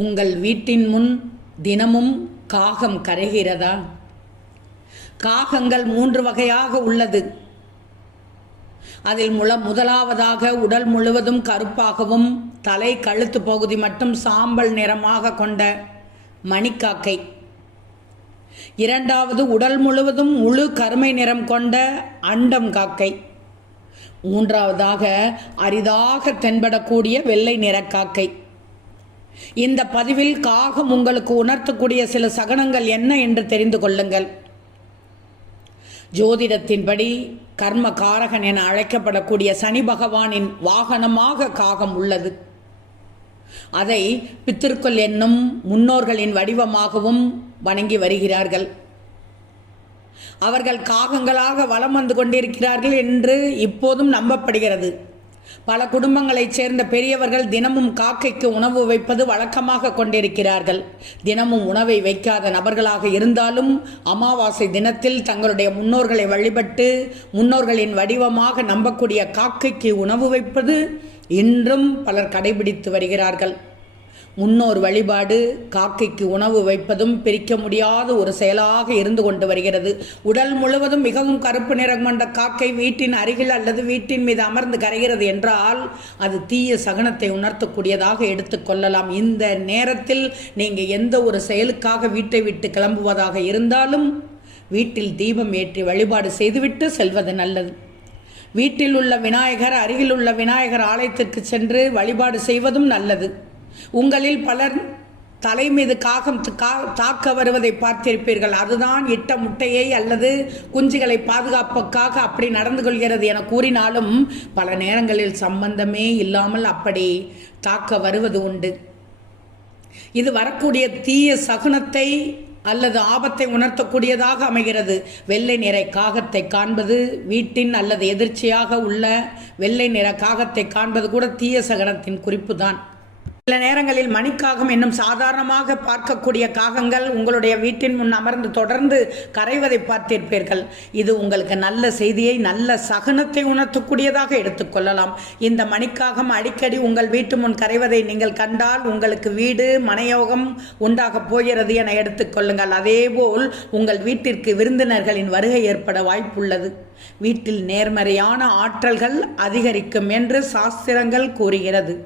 உங்கள் வீட்டின் முன் தினமும் காகம் கரைகிறதா? காகங்கள் 3 வகையாக உள்ளது. அதில் முதலாவதாக உடல் முழுவதும் கருப்பாகவும் தலை கழுத்து பகுதி மட்டும் சாம்பல் நிறமாக கொண்ட மணிக்காக்கை. இரண்டாவது உடல் முழுவதும் முழு கருமை நிறம் கொண்ட அண்டம் காக்கை. மூன்றாவதாக அரிதாக தென்படக்கூடிய வெள்ளை நிறக்காக்கை. இந்த பதிவில் காகம் உங்களுக்கு உணர்த்தக்கூடிய சில சகனங்கள் என்ன என்று தெரிந்து கொள்ளுங்கள். ஜோதிடத்தின்படி கர்ம காரகன் என அழைக்கப்படக்கூடிய சனி பகவானின் வாகனமாக காகம் உள்ளது. அதை பித்திருக்கள் என்னும் முன்னோர்களின் வடிவமாகவும் வணங்கி வருகிறார்கள். அவர்கள் காகங்களாக வலம் வந்து கொண்டிருக்கிறார்கள் என்று இப்போதும் நம்பப்படுகிறது. பல குடும்பங்களைச் சேர்ந்த பெரியவர்கள் தினமும் காக்கைக்கு உணவு வைப்பது வழக்கமாக கொண்டிருக்கிறார்கள். தினமும் உணவை வைக்காத நபர்களாக இருந்தாலும் அமாவாசை தினத்தில் தங்களுடைய முன்னோர்களை வழிபட்டு முன்னோர்களின் வடிவமாக நம்பக்கூடிய காக்கைக்கு உணவு வைப்பது இன்றும் பலர் கடைபிடித்து வருகிறார்கள். முன்னோர் வழிபாடு காக்கைக்கு உணவு வைப்பதும் பிரிக்க முடியாத ஒரு செயலாக இருந்து கொண்டு வருகிறது. உடல் முழுவதும் மிகவும் கருப்பு நிறம் கொண்ட காக்கை வீட்டின் அருகில் அல்லது வீட்டின் மீது அமர்ந்து கரைகிறது என்றால் அது தீய சகனத்தை உணர்த்தக்கூடியதாக எடுத்துக்கொள்ளலாம். இந்த நேரத்தில் நீங்கள் எந்த ஒரு செயலுக்காக வீட்டை விட்டு கிளம்புவதாக இருந்தாலும் வீட்டில் தீபம் ஏற்றி வழிபாடு செய்துவிட்டு செல்வது நல்லது. வீட்டில் உள்ள விநாயகர் அருகில் உள்ள விநாயகர் ஆலயத்திற்கு சென்று வழிபாடு செய்வதும் நல்லது. உங்களில் பலர் தலை மீது காகம் தாக்க வருவதை பார்த்திருப்பீர்கள். அதுதான் இட்ட முட்டையை அல்லது குஞ்சுகளை பாதுகாப்புக்காக அப்படி நடந்து கொள்கிறது என கூறினாலும் பல நேரங்களில் சம்பந்தமே இல்லாமல் அப்படி தாக்க வருவது உண்டு. இது வரக்கூடிய தீய சகுனத்தை அல்லது ஆபத்தை உணர்த்தக்கூடியதாக அமைகிறது. வெள்ளை நிற காகத்தை காண்பது வீட்டின் அல்லது எதிர்ச்சியாக உள்ள வெள்ளை நிற காகத்தை காண்பது கூட தீய சகனத்தின் குறிப்பு தான். சில நேரங்களில் மணிக்காகம் என்னும் சாதாரணமாக பார்க்கக்கூடிய காகங்கள் உங்களுடைய வீட்டின் முன் அமர்ந்து தொடர்ந்து கரைவதை பார்த்திருப்பீர்கள். இது உங்களுக்கு நல்ல செய்தியை நல்ல சகனத்தை உணர்த்தக்கூடியதாக எடுத்துக்கொள்ளலாம். இந்த மணிக்காகம் அடிக்கடி உங்கள் வீட்டு முன் கரைவதை நீங்கள் கண்டால் உங்களுக்கு வீடு மனையோகம் உண்டாக போகிறது என எடுத்துக்கொள்ளுங்கள். அதேபோல் உங்கள் வீட்டிற்கு விருந்தினர்களின் வருகை ஏற்பட வாய்ப்புள்ளது. வீட்டில் நேர்மறையான ஆற்றல்கள் அதிகரிக்கும் என்று சாஸ்திரங்கள் கூறுகிறது.